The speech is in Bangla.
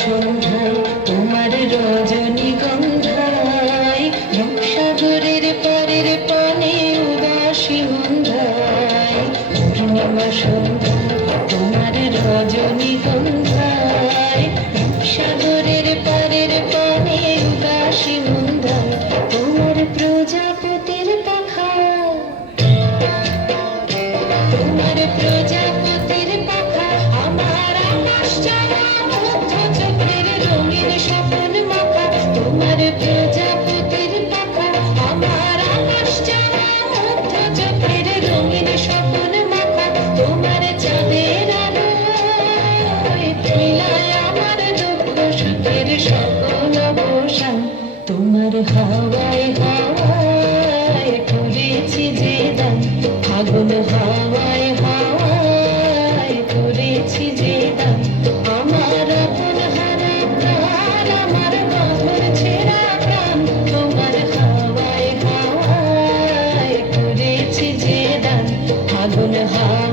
সন্ধ্যায় তোমার রজনীগন্ধায় রূপসাগরের পারের পানে উদাসী মন্ধায় পূর্ণিমা সন্ধ্যায় তোমার রজনীগন্ধায় রূপসাগরের পারের পানে উদাসী মন্ধায় তোমার প্রজাপতির পাখা তোমার প্রজাপতির পাখা আমার আকাশ জানা মুগ্ধ চোখের রঙিন স্বপন মাখা তোমার প্রজাপতির পাখা আমার আকাশ জানা মুগ্ধ চোখের রঙিন স্বপন মাখা তোমার চাঁদের আলোয় মিলায় আমার দুঃখ সুখের সকল অবসান তোমার হাওয়ায় হাওয়ায় করেছি যে দান ফাগুন হাওয়ায় হাওয়ায় করেছি যে দান আমার আপন হারা প্রাণ আমার বাঁধন ছেঁড়া প্রাণ তোমার হাওয়ায় হাওয়ায় করেছি যে দান ফাগুন হাওয়ায়